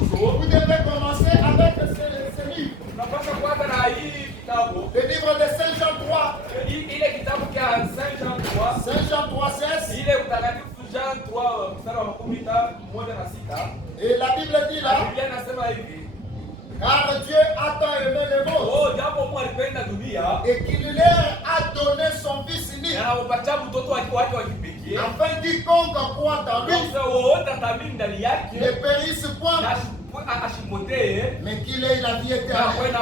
Vous devez commencer avec ce livre. Le livre de Saint Jean 3. Saint Jean 3:16. Et la Bible dit là, car Dieu a tant aimé le monde et qu'il leur a donné son Fils unique, afin quiconque croit en lui ne périsse point, mais qu'il ait la vie éternelle.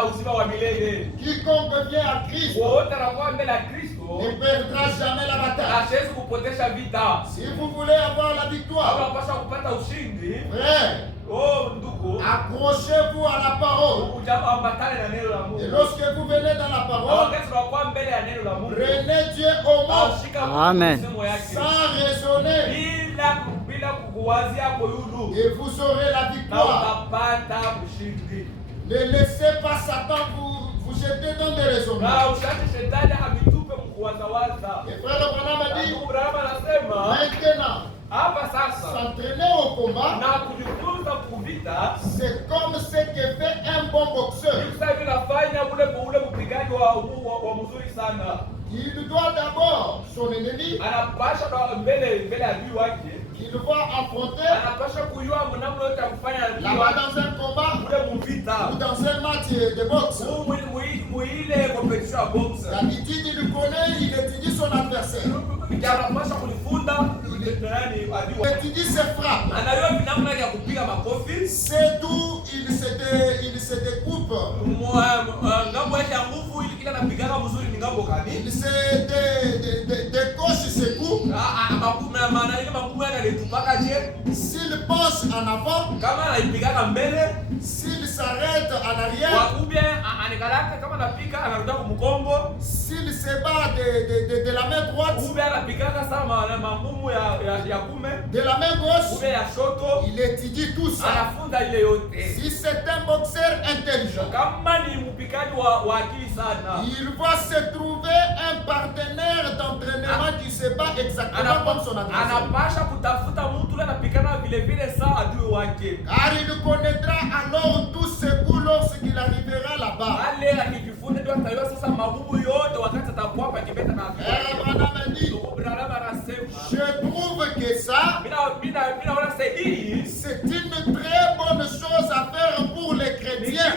Quiconque vient à Christ ne perdra jamais la bataille. Si vous voulez avoir la victoire, frère, accrochez-vous à la parole. Et lorsque vous venez dans la parole, prenez Dieu au mot. Amen. Sans raisonner. Et vous aurez la victoire. Ne laissez pas Satan vous jeter dans des raisonnements. Et frère Branham a dit, maintenant, s'entraîner au combat, c'est comme ce que fait un bon boxeur. Il doit d'abord son ennemi qu'il va affronter là-bas dans un combat ou dans un match de boxe. D'habitude, il connaît, il étudie son adversaire. Il étudie ses frappes. C'est d'où il se découpe. Il se décoche ses coups. S'il penche en avant, s'il s'arrête en arrière, s'il se bat de la main droite, de la main gauche, il étudie tout ça. Si c'est un boxeur intelligent, il va se trouver un partenaire d'entraînement qui se bat exactement comme son adversaire. Car il connaîtra alors tous ses coups lorsqu'il arrivera là-bas. Je trouve que ça, c'est une très bonne chose à faire pour les chrétiens.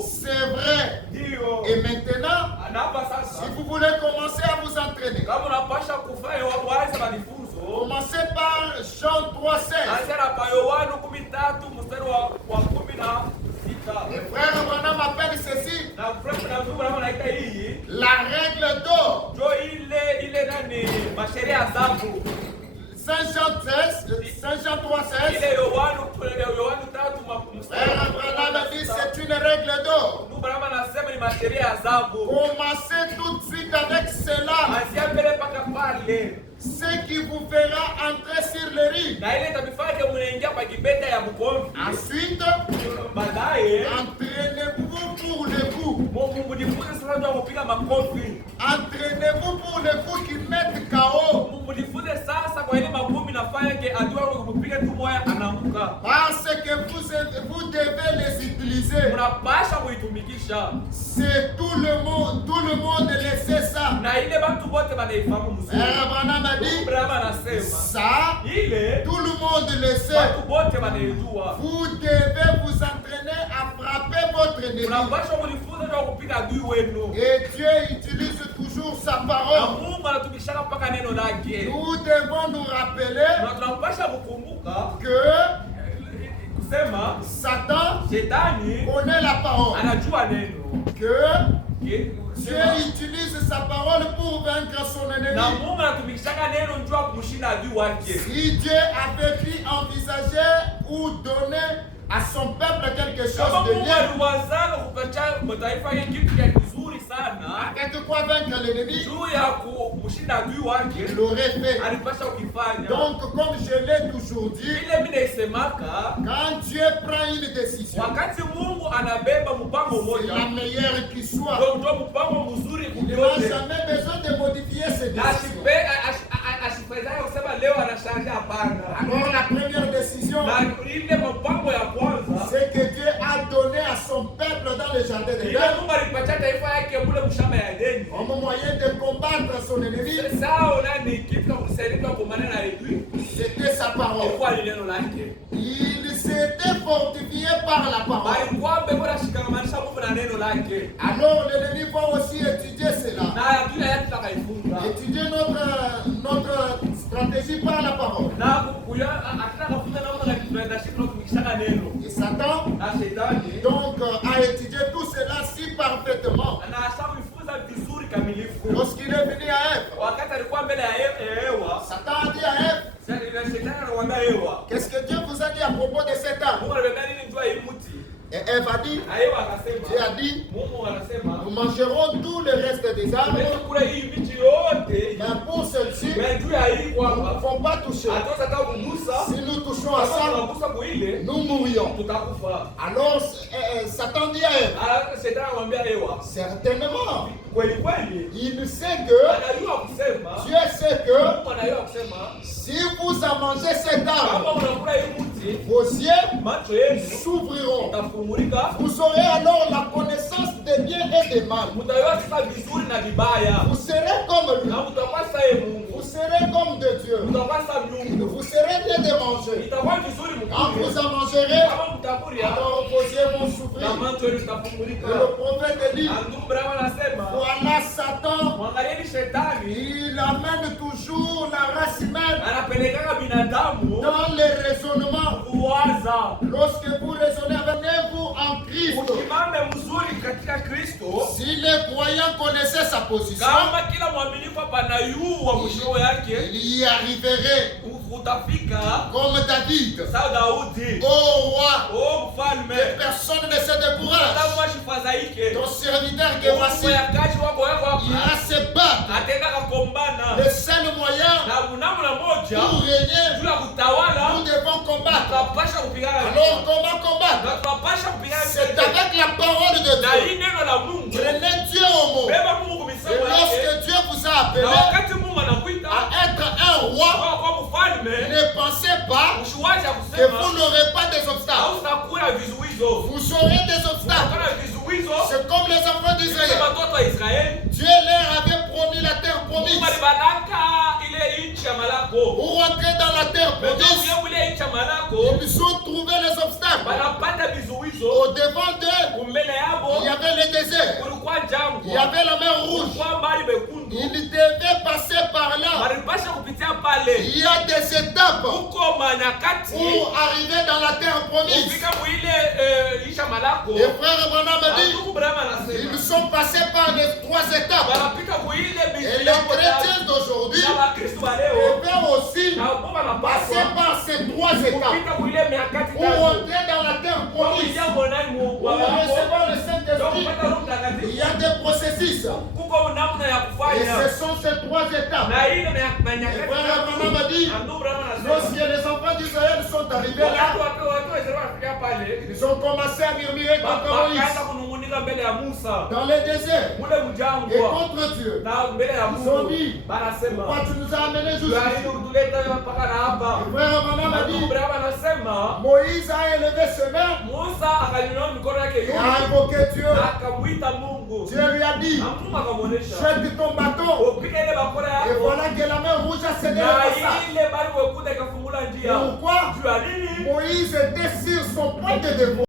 C'est vrai. Et maintenant, si vous voulez commencer à vous entraîner, commencez par Jean 3:16. Le frère Branham appelle ceci la règle d'or. Saint Jean 3:16. Frère Branham dit c'est une règle d'or. Commencez tout de suite avec cela. Ce qui vous fera entrer sur le ring. Ensuite, entraînez-vous pour le coup. Entraînez-vous pour le coup qui mettent KO. Parce que vous devez les utiliser. C'est tout le monde le sait ça. Abraham a dit ça, tout le monde le sait. Vous devez vous entraîner à frapper votre ennemi. Et Dieu utilise toujours sa parole. Nous devons nous rappeler que Satan connaît la parole. Que Dieu utilise sa parole pour vaincre son ennemi. Si Dieu avait pu envisager ou donner à son peuple quelque chose de bien, avec quoi vaincre l'ennemi, il l'aurait fait. Donc, comme je l'ai toujours dit, quand Dieu prend une décision, c'est la meilleure qui soit. Il n'a jamais besoin de modifier ses décisions. Alors la première décision, c'est que Dieu a donné à son peuple dans le jardin d'Éden un moyen de combattre son ennemi. C'était sa parole. Il s'était fortifié par la parole. Alors l'ennemi va aussi étudier cela. Étudier notre stratégie par la parole. Et Satan donc a étudié tout cela si parfaitement. Lorsqu'il est venu à Ève, Satan a dit à Ève, qu'est-ce que Dieu vous a dit à propos de cet arbre? Et Ève a dit, Dieu a dit, nous mangerons tout le reste des arbres, mais pour celle-ci, nous ne pouvons pas toucher. Si nous touchons à ça, nous mourrions. Alors Satan dit à Ève, certainement, il sait que, Dieu sait que, si vous en mangez cet arbre, vos yeux s'ouvriront. Vous aurez alors la connaissance des biens et des mal. Vous serez comme lui. Vous serez comme de Dieu. Vous serez bien de manger. Quand vous en mangerez, alors vos yeux vont s'ouvrir. Et le prophète dit, voilà Satan, il amène toujours la race humaine dans les raisonnements. Lorsque vous raisonnez avec vous en Christ, si les croyants connaissaient sa position, il y arriverait comme David. Oh roi, que personne ne se décourage. Ton serviteur que voici ira se battre. Le seul moyen pour régner, nous devons combattre. Alors comment combattre? C'est avec la parole de Dieu. Prenez Dieu au mot. Et lorsque Dieu vous a appelé à être un roi, ne pensez pas que vous n'aurez pas des obstacles. Vous aurez des obstacles. C'est comme les enfants d'Israël. Dieu leur avait promis la terre promise. Pour rentrer dans la terre promise, ils ont trouvé les obstacles. Au devant d'eux, il y avait le désert. Il y avait la mer rouge. Ils devaient passer par là. Il y a des étapes pour arriver dans la terre promise. Et frère Branham dit, ils sont passés par les 3 étapes. Et les chrétiens d'aujourd'hui devaient aussi passer par ces 3 étapes pour rentrer dans la terre promise. Pour recevoir le Saint-Esprit, il y a des processus. Et ce sont ces 3 étapes. Et frère Branham a dit, lorsque les enfants d'Israël sont arrivés là, ils ont commencé à murmurer contre Moïse dans le désert et contre Dieu. Ils ont dit, pourquoi tu nous as amenés jusqu'ici? Frère Branham a dit, Moïse a élevé ses mains et a invoqué Dieu. Dieu lui a dit, jette ton bâton. Et voilà que la mer rouge a cédé le passage. Pourquoi? Moïse était sur son point de dépôt.